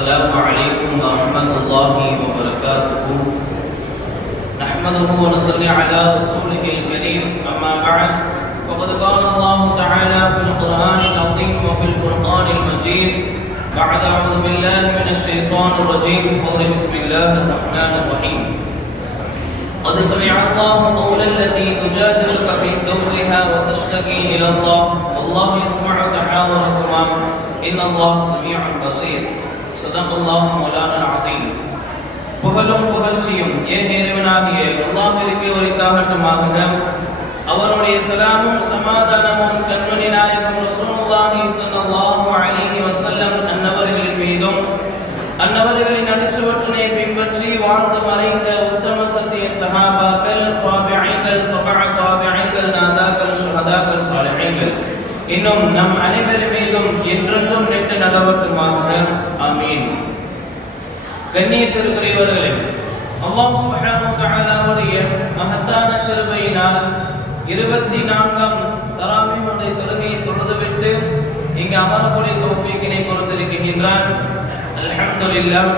السلام عليكم ورحمة الله وبركاته. نحمده ونصلي على رسوله الكريم. أما بعد فقد قال الله تعالى في القرآن العظيم وفي الفرقان المجيد بعد أعوذ بالله من الشيطان الرجيم فضل بسم الله الرحمن الرحيم. قد سمع الله قول التي تجادلك في زوجها وتشتكي إلى الله والله يسمع تحاوركما إن الله سميع بصير. صدق الله مولانا العظيم. புகழும் புகழ்ச்சியும் இறைவனாகிய அல்லாஹ்விற்கு உரித்தாகட்டுமாக. அவனுடைய சலாமும் சமாதானமும் கண்மணி நாயகம் ரசூலுல்லாஹி ஸல்லல்லாஹு அலைஹி வஸல்லம் அன்னவர்களின் மீதும் அன்னவர்களின் அடிச்சுவற்றினை பின்பற்றி வாழ்ந்து மறைந்த உத்தம சத்திய சஹாபாக்கள், தாபிஈன்கள், தாபிஈன்கள், நாதாக்கள், ஷுஹதாக்கள், சாலிஹீன்கள் இன்னும் நம் அனைவர் மீதும் என்றென்றும் நின்று நிலவட்டுமாக. ஆமீன். கண்ணியத்திற்குரியவர்களே, அல்லாஹ் சுப்ஹானஹு வ தஆலாவுடைய மகத்தான கிருபையினால் 24ஆம் தராவீஹுடைய தொழுகையை தொழுதுவிட்டு இங்கு அமரக்கூடிய தௌஃபீக்கினை கொடுத்திருக்கின்றான். அல்ஹம்துலில்லாஹ்.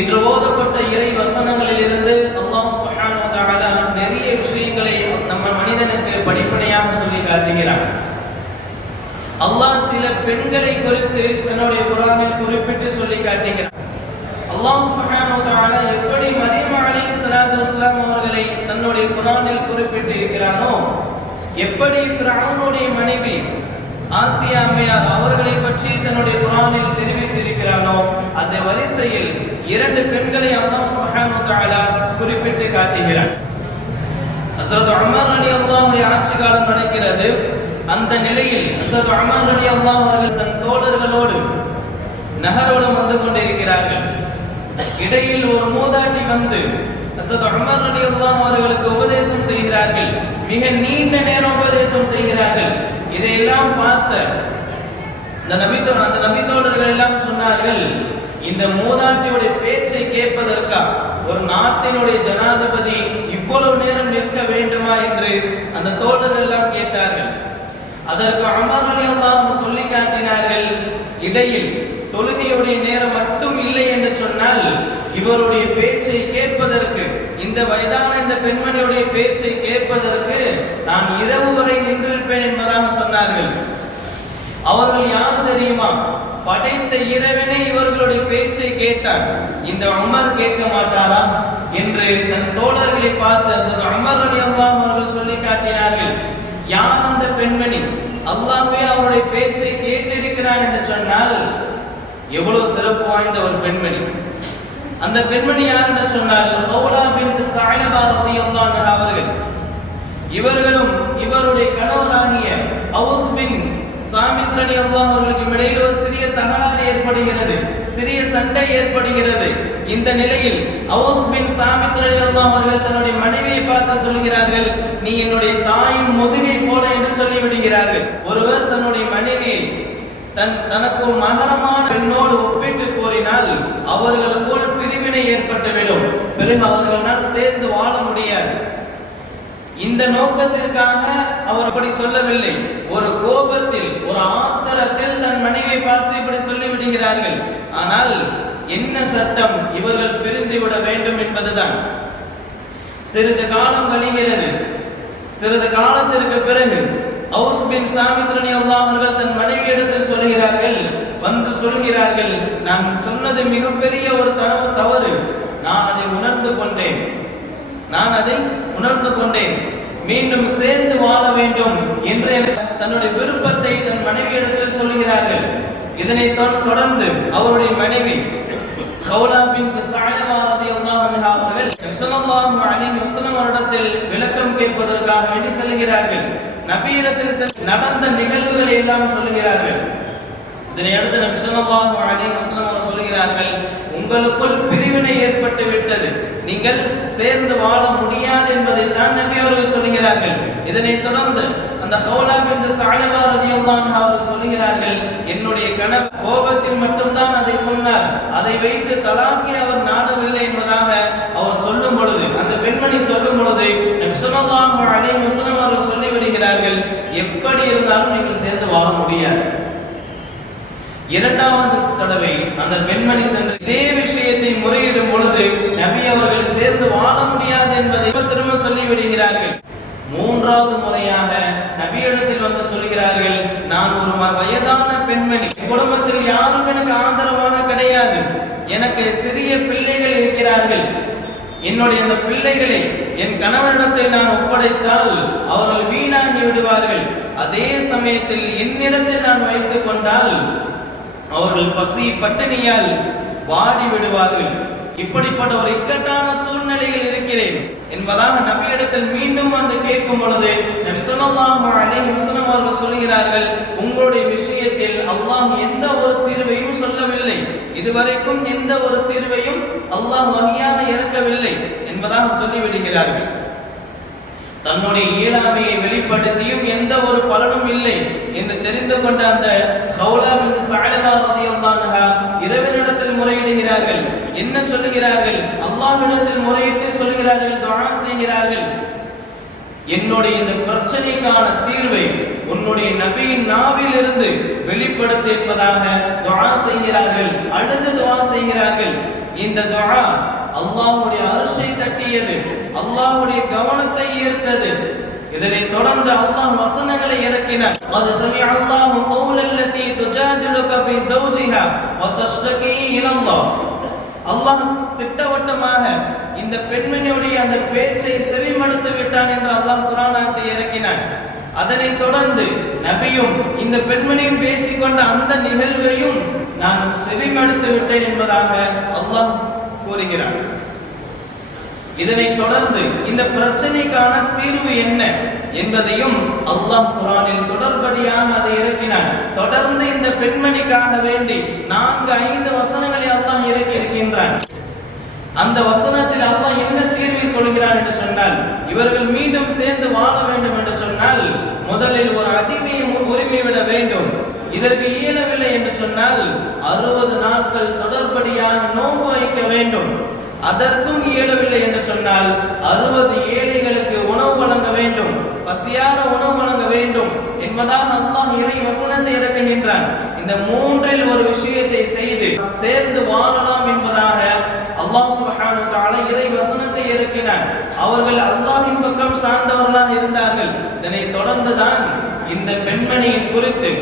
இன்று ஓதப்பட்ட இறை வசனங்களிலிருந்து அல்லாஹ் சுப்ஹானஹு வ தஆலா நிறைய விஷயங்களை நம்ம மனிதனுக்கு படிப்பனையாக சொல்லி காட்டுகிறான். அல்லாஹ் சில பெண்களை குறித்து தன்னுடைய குர்ஆனில் குறிப்பிட்டு சொல்லி காட்டுகிறான். அல்லாஹ் சுப்ஹானஹு வ தஆலா எப்படி மரியம் அலைஹிஸ்ஸலாத்து வஸ்ஸலாம் அவர்களை தன்னுடைய குர்ஆனில் குறிப்பிட்டு இருக்கிறானோ, எப்படி ஃபிரௌனுடைய மனைவி ஆசியா அம்மையார் அவர்களை பற்றி தன்னுடைய குர்ஆனில் தெரிவித்திருக்கிறானோ, அந்த வரிசையில் 2 பெண்களை அல்லாஹ் சுப்ஹானஹு வ தஆலா குறிப்பிட்டு காட்டுகிறான். ஹஸ்ரத் உமர் ரலியல்லாஹு ஆட்சி காலம் நடக்கிறது. அந்த நிலையில் ஹஸ்ரத் உமர் ரலியல்லாஹு அவர்கள் தன் தோழர்களோடு நகரோலம் வந்து கொண்டிருக்கிறார்கள். இடையில் ஒரு மூதாட்டி வந்து ஹஸ்ரத் உமர் ரலியல்லாஹு அவர்களுக்கு உபதேசம் செய்கிறார்கள். மிக நீண்ட நேரம் உபதேசம் செய்கிறார்கள். இதையெல்லாம் பார்த்த அந்த நபித்தோழர்கள் எல்லாம் சொன்னார்கள், இந்த மூதாட்டியுடைய பேச்சை கேட்பதற்கா ஒரு நாட்டினுடைய ஜனாதிபதி இவ்வளவு நேரம் நிற்க வேண்டுமா என்று அந்த தோழர்கள் எல்லாம் கேட்டார்கள். அதற்கு உமர் ரலியல்லாஹு சொல்லி காட்டினார்கள், இடையில் தொழுகையுடைய நேரம் மட்டும் இல்லை என்று சொன்னால் இவருடைய பேச்சை கேட்பதற்கு, இந்த வயதான இந்த பெண்மணியுடைய பேச்சை கேட்பதற்கு நான் இரவு வரை நின்றிருப்பேன் என்பதாக சொன்னார்கள். அவர்கள் யார் தெரியுமா? படைத்த இறைவனே இவர்களுடைய பேச்சை கேட்டார். இந்த உமர் கேட்க மாட்டாரா என்று தன் தோழர்களை பார்த்து உமர் ரலியல்லாஹு அவர்கள் சொல்லி காட்டினார்கள். யார் அந்த பெண்மணி? அல்லாஹ்வே அவருடைய பேச்சை கேட்டிருக்கிறான் என்று சொன்னால் எவ்வளவு சிறப்பு வாய்ந்த ஒரு பெண்மணி. அந்த பெண்மணி யார் என்று சொன்னால் ஹவுலா பின்த் ஸஅலபா ரலியல்லாஹு அன்ஹா அவர்கள். இவர்களும் இவருடைய கணவராகிய அவுஸ் பின் சாமித் ரலியல்லாஹு அவர்களுக்கு இடையில் ஒரு சிறிய தகராறு ஏற்படுகிறது, சிறிய சண்டை ஏற்படுகிறது. இந்த நிலையில் அவுஸ் பின் சாமித் ரலியல்லாஹு அவர்கள் தன்னுடைய மனைவியை பார்த்து சொல்கிறார்கள், நீ என்னுடைய தாயின் முதுகை போல என்று சொல்லி விடுகிறார்கள். ஒருவர் தன்னுடைய மனைவியை தனக்கு ஒரு மகரமான பெண்ணோடு ஒப்பிட்டு கூறினால் அவர்களுக்குள் பிரிவினை ஏற்பட்டுவிடும். பிறகு அவர்களால் சேர்ந்து வாழ முடியாது. இந்த நோக்கத்திற்காக அவர் அப்படி சொல்லவில்லை. ஒரு கோபத்தில், ஒரு ஆத்திரத்தில் தன் மனைவியை பார்த்து இப்படி சொல்லிவிடுகிறார்கள். ஆனால் என்ன சட்டம்? இவர்கள் பிரிந்து விட வேண்டும் என்பதுதான். சிறிது காலம் கழிகிறது. சிறிது காலத்திற்கு பிறகு அவுஸ் பின் சாமித் ரலியல்லாஹு அவர்கள் தன் மனைவியிடத்தில் சொல்கிறார்கள், நான் சொன்னது மிகப்பெரிய ஒரு தவறு. நான் அதை உணர்ந்து கொண்டேன். மீண்டும் சேர்ந்து வாழ வேண்டும் என்று தன்னுடைய விருப்பத்தை தன் மனைவியிடத்தில் சொல்கிறார்கள். இதனை தொடர்ந்து அவருடைய மனைவி ஹவுலா பின்த் ஸஅலபா ரலியல்லாஹு அன்ஹா அவர்கள் ஸல்லல்லாஹு அலைஹி வஸல்லம் அவரிடத்தில் விளக்கம் கேட்பதற்காக வேண்டி செல்கிறார்கள். நபியிடத்தில் நடந்த நிகழ்வுகளை எல்லாம் சொல்லுகிறார்கள். இதனை அடுத்து நபி ஸல்லல்லாஹு அலைஹி வஸல்லம் அவர்கள் சொல்கிறார்கள், உங்களுக்குள் பிரிவினை ஏற்பட்டு விட்டது, நீங்கள் சேர்ந்து வாழ முடியாது என்பதை தான் நபி அவர்கள் சொல்கிறார்கள். இதனை தொடர்ந்து அந்த ஹவுலா பின்த் ஸஅலபா ரலியல்லாஹு அன்ஹா அவர்கள் சொல்கிறார்கள், என்னுடைய கணவர் கோபத்தில் மட்டும்தான் அதை சொன்னார், அதை வைத்து தலாக்கை அவர் நாடவில்லை என்பதாக அவர் சொல்லும் பொழுது, அந்த பெண்மணி சொல்லும் பொழுது நபி ஸல்லல்லாஹு அலைஹி வஸல்லம் அவர்கள் சொல்லிவிடுகிறார்கள், எப்படி இருந்தாலும் நீங்கள் சேர்ந்து வாழ முடியாது. இரண்டாவது தடவை அந்த பெண்மணி சென்று இதே விஷயத்தை முறையிடும் பொழுது நபி அவர்கள் சேர்ந்து வாழ முடியாது என்பதை திரும்ப சொல்லிவிடுகிறார்கள். மூன்றாவது முறையாக நபியிடத்தில் வந்து சொல்கிறார்கள், நான் ஒரு வயதான பெண்மணி, குடும்பத்தில் யாரும் எனக்கு ஆதரவாக கிடையாது, எனக்கு சிறிய பிள்ளைகள் இருக்கிறார்கள், என்னுடைய அந்த பிள்ளைகளை என் கணவனிடத்தில் நான் ஒப்படைத்தால் அவர்கள் வீணாகி விடுவார்கள், அதே சமயத்தில் என்னிடத்தில் நான் வைத்துக் கொண்டால் அவர்கள் பசி பட்டினியால் வாடி விடுவார்கள், இப்படிப்பட்ட ஒரு இக்கட்டான சூழ்நிலையில் இருக்கிறேன் என்பதாக நபியிடத்தில் மீண்டும் வந்து கேட்கும் பொழுது நபி ஸல்லல்லாஹு அலைஹி வஸல்லம் அவர்கள் சொல்கிறார்கள், உங்களுடைய விஷயத்தில் அல்லாஹ் எந்த ஒரு தீர்வையும் சொல்லவில்லை, இதுவரைக்கும் எந்த ஒரு தீர்வையும் அல்லாஹ் வஹியாக இறக்கவில்லை என்பதாக சொல்லிவிடுகிறார்கள். தன்னுடைய இயலாமையை வெளிப்படுத்தியும் எந்த ஒரு பலனும் இல்லை என்று தெரிந்து கொண்ட அந்த ஹவுலா பின்த் ஸஅலபா ரலியல்லாஹு அன்ஹா இறைவனிடத்தில் முறையிடுகிறார்கள். என்ன சொல்லுகிறார்கள்? அல்லாஹ்விடத்தில் முறையிட்டு சொல்கிறார்கள், துஆ செய்கிறார்கள், என்னுடைய இந்த பிரச்சனைக்கான தீர்வை உன்னுடைய நபியின் நாவில் இருந்து வெளிப்படுத்து என்பதாக துஆ செய்கிறார்கள், அழுது துஆ செய்கிறார்கள். இந்த துஆ அல்லாஹ்வுடைய அர்ஷை தட்டியது, அல்லாஹ்வுடைய கவனத்தை ஈர்த்தது. இதனை தொடர்ந்து அல்லாஹ் வசனங்களை இறக்கினார். قد سمع الله قول التي تجادلك في زوجها وتشتكي الى الله. அல்லாஹ் திட்டவட்டமாக இந்த பெண்மணியுடைய அந்த பேச்சை செவிமடுத்து விட்டான் என்று அல்லாஹ் குர்ஆனை இறக்கினான். அதனை தொடர்ந்து நபியும் இந்த பெண்மணியும் பேசிக்கொண்ட அந்த நிகழ்வையும் நான் செவிமடுத்து விட்டேன் என்பதாக அல்லாஹ் கூறுகிறார். இதனை தொடர்ந்து இந்த பிரச்சனைக்கான தீர்வு என்ன என்பதையும் அல்லாஹ் குர்ஆனில் தொடர்படியாக அதை இறக்கினான். தொடர்ந்து இந்த பெண்மணிக்காக வேண்டி 4-5 வசனங்களை அல்லாஹ் இறக்கி இருக்கின்றான். அந்த வசனத்தில் அல்லாஹ் என்ன தீர்வை சொல்கிறான் என்று சொன்னால், இவர்கள் மீண்டும் சேர்ந்து வாழ வேண்டும் என்று சொன்னால் முதலில் ஒரு அடிமையை உரிமை விட வேண்டும். இதற்கு இயலவில்லை என்று சொன்னால் 60 நாட்கள் தொடர்படியாக நோன்பு வைக்க வேண்டும். அதற்கும் இயலவில்லை என்று சொன்னால் 60 ஏழைகளுக்கு உணவு வழங்க வேண்டும், பசியார உணவு வழங்க வேண்டும் என்பதாக அல்லாஹ் இறை வசனத்தை இறக்குகின்றான். இந்த மூன்றில் ஒரு விஷயத்தை செய்து சேர்ந்து வாழலாம் என்பதாக அல்லாஹ் சுப்ஹானஹு வ தஆலா இறை வசனத்தை இறக்கினான். அவர்கள் அல்லாஹ்வின் பக்கம் சார்ந்தவர்களாக இருந்தார்கள். இதனை தொடர்ந்துதான் இந்த பெண்மணியின் குறித்து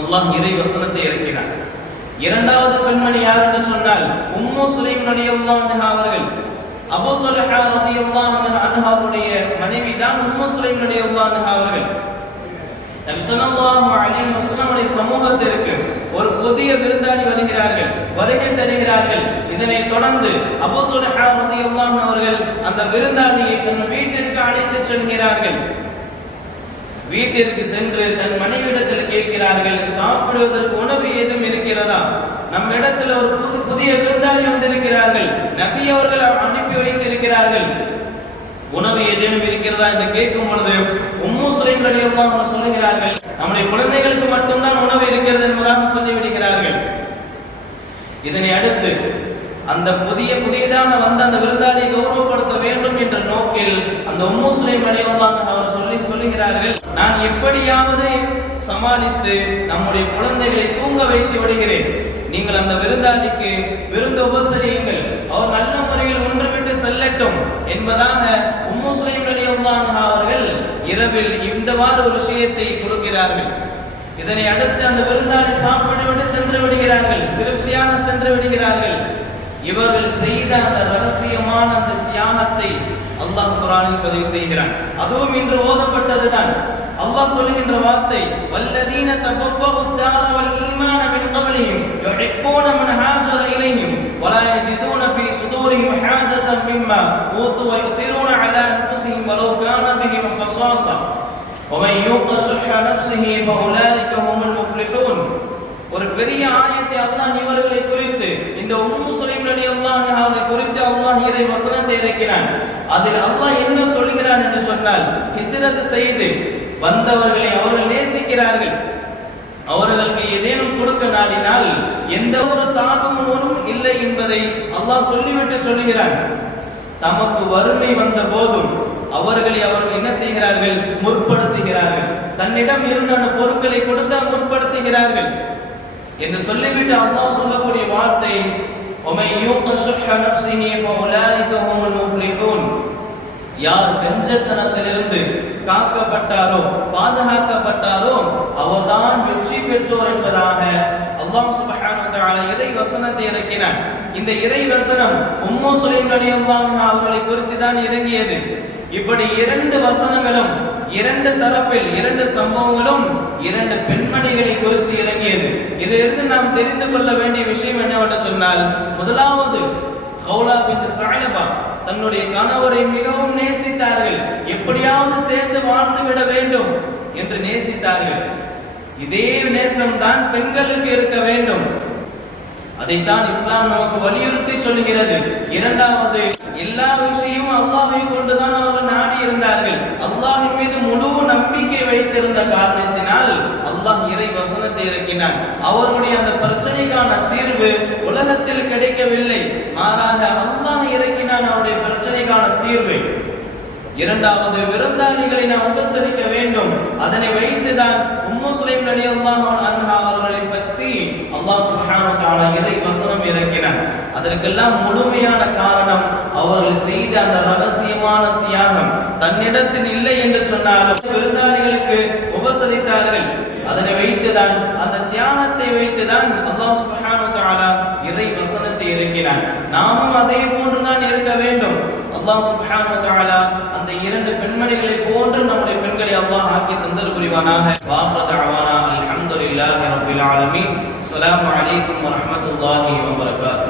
அல்லாஹ் இறை வசனத்தை இறக்கினான். இரண்டாவது பெண்மணி யார் என்று சொன்னால் உம்மு சுலைம் ரலியல்லாஹு அன்ஹா அவர்கள். அபூ தல்ஹா ரலியல்லாஹு அன்ஹாவுடைய மனைவி தான் உம்மு சுலைம் ரலியல்லாஹு அன்ஹா அவர்கள். நபி ஸல்லல்லாஹு அலைஹி வஸல்லம் சமூகத்திற்கு ஒரு புதிய விருந்தாளி வருகிறார்கள், வருகை தருகிறார்கள். இதனை தொடர்ந்து அபூ தல்ஹா ரலியல்லாஹு அவர்கள் அந்த விருந்தாளியை தன் வீட்டிற்கு அழைத்து செல்கிறார்கள். வீட்டிற்கு சென்று தன் மனைவியிடத்தில் கேட்கிறார்கள், சாப்பிடுவதற்கு உணவு ஏதும் இருக்கிறதா? நம்ம இடத்துல ஒரு புதிய விருந்தாளி வந்திருக்கிறார்கள், நபி அவர்கள் அனுப்பி வைத்திருக்கிறார்கள், உணவு ஏதேனும் இருக்கிறதா என்று கேட்கும் பொழுது உம்மு சுலைம் ரலியல்லாஹு அன்ஹா சொல்கிறார்கள், நம்முடைய குழந்தைகளுக்கு மட்டும்தான் உணவு இருக்கிறது என்பதாக சொல்லிவிடுகிறார்கள். இதனை அடுத்து அந்த புதியதாக வந்த அந்த விருந்தாளியை கௌரவப்படுத்த வேண்டும் என்ற நோக்கில் அந்த உம்மு சுலைம் ரலியல்லாஹு அன்ஹா அவர் சொல்லுகிறார்கள், நான் எப்படியாவது சமாளித்து நம்முடைய குழந்தைகளை தூங்க வைத்து விடுகிறேன், நீங்கள் அந்த விருந்தாளிக்கு விருந்து உபசரியுங்கள், அவர் நல்ல முறையில் ஒன்றுவிட்டு செல்லட்டும் என்பதாக உம்மு சுலைம் ரலியல்லாஹு அன்ஹா அவர்கள் இரவில் இந்தவாறு ஒரு விஷயத்தை கொடுக்கிறார்கள். இதனை அடுத்து அந்த விருந்தாளி சாப்பிட்டுவிட்டு சென்று விடுகிறார்கள், திருப்தியாக சென்று விடுகிறார்கள். இவர்கள் செய்த அந்த ரகசியமான அந்த தியாகத்தை அல்லாஹ் குர்ஆனில் பதிவு செய்கிறான். அதுவும் இன்று ஓதப்பட்டதுதான். அல்லாஹ் சொல்லுகின்ற வார்த்தை, வல்லதீன தபவ்வஉத் தார வல் ஈமான மின் கப்லிஹிம் யுஹிப்பூன மன் ஹாஜர இலைஹிம் வலா யஜிதூன ஃபீ சுதூரிஹிம் ஹாஜதன் மிம்மா ஊது வ யுஸிரூன அலா அன்ஃபுஸிஹிம் வலவ் கான பிஹிம் ஹஸாஸா வமன் யூக ஷுஹ நஃப்ஸிஹி ஃபஉலாயிக ஹுமுல் முஃப்லிஹூன். ஒரு பெரிய ஆயத்தை அல்லாஹ் இவர்களை குறித்து, இந்த உம்மு சுலைம் ரலியல்லாஹு அன்ஹா அவர்களை குறித்து அல்லாஹ் இறை வசனத்தை இறக்கினான். அதில் அல்லாஹ் என்ன சொல்கிறான் என்று சொன்னால், ஹிஜ்ரத் செய்து வந்தவர்களை அவர்கள் நேசிக்கிறார்கள், அவர்களுக்கு ஏதேனும் கொடுக்க நாடினால் எந்த ஒரு தாழ்வும் இல்லை என்பதை அல்லாஹ் சொல்லிவிட்டு சொல்லுகிறான். தமக்கு வறுமை வந்த போதும் அவர்கள் என்ன செய்கிறார்கள்? முற்படுத்துகிறார்கள். தன்னிடம் இருந்த அந்த பொருட்களை கொடுக்க முற்படுத்துகிறார்கள். என்று சொல்லிவிட்டு அல்லாஹ் சொல்லக்கூடிய வார்த்தை وَمَن يُوقَ شُحَّ نَفْسِهِ فَأُولَٰئِكَ هُمُ الْمُفْلِحُونَ. யார் கஞ்சத்தனத்திலிருந்து காக்கப்பட்டாரோ பாதுகாக்கப்பட்டாரோ அவர்தான் வெற்றி பெற்றோர் என்பதாக அல்லாஹ் சுப்ஹானஹு வ தஆலா இறை வசனத்தை இறக்கினார். இந்த இறை வசனம் உம்மு சுலைம் ரலியல்லாஹு அன்ஹா அவர்களை குறித்து தான் இறங்கியது. இப்படி இரண்டு வசனங்களும் இரண்டு தரப்பில் இரண்டு சம்பவங்களும் இரண்டு பெண்மணிகளை குறித்து இறங்கியது. இதிலிருந்து நாம் தெரிந்து கொள்ள வேண்டிய விஷயம் என்னவென்று சொன்னால், முதலாவது ஹவுலா பின்த் ஸஅலபா தன்னுடைய கணவரை மிகவும் நேசித்தார்கள். எப்படியாவது சேர்ந்து வாழ்ந்து விட வேண்டும் என்று நேசித்தார்கள். இதே நேசம்தான் பெண்களுக்கு இருக்க வேண்டும். அதைத்தான் இஸ்லாம் நமக்கு வலியுறுத்தி சொல்கிறது. இரண்டாவது, எல்லா விஷயமும் அல்லாஹ்வை கொண்டுதான் அவர்கள் நாடி இருந்தார்கள். அல்லாஹ்வின் மீது முழு நம்பிக்கை வைத்திருந்த காரணத்தினால் அல்லாஹ் இறை வசனத்தை இறக்கினார். அவர்களுடைய அந்த பிரச்சனைக்கான தீர்வு உலகத்தில் கிடைக்கவில்லை, மாறாக அல்லாஹ் இறக்கினான் அவருடைய பிரச்சனைக்கான தீர்வை. இரண்டாவது, விருந்தாளிகளை நாம் உபசரிக்க வேண்டும். அதனை வைத்துதான் உம்மு சுலைம் ரலியல்லாஹு அன்ஹா அவர்களை பற்றி அல்லாஹ் சுப்ஹானஹு வ தஆலா இறை வசனம் இறக்கினார். அதற்கெல்லாம் முழுமையான காரணம் அவர்கள் செய்த அந்த ரகசியமான தியாகம். தன்னிடத்தில் இல்லை என்று சொன்னாலும் விருந்தாளிகளுக்கு உபசரித்தார்கள். அதனை வைத்துதான், அந்த தியாகத்தை வைத்துதான் அல்லாஹ் சுப்ஹானஹு வ தஆலா இறை வசனத்தை இறக்கினார். நாமும் அதே போன்றுதான் இருக்க வேண்டும். அல்லாஹ் சுப்ஹானஹு வ தஆலா அந்த இரண்டு பெண்மணிகளை போன்று நம்முடைய பெண்களை அல்லாஹ் ஆக்கி தந்தர் புரிவானாக. வாஹிரு தஅவானா அல்ஹம்துலில்லாஹி ரப்பில் ஆலமீன். அஸ்ஸலாமு அலைக்கும் வ ரஹ்மத்துல்லாஹி வ பரகாத்துஹு.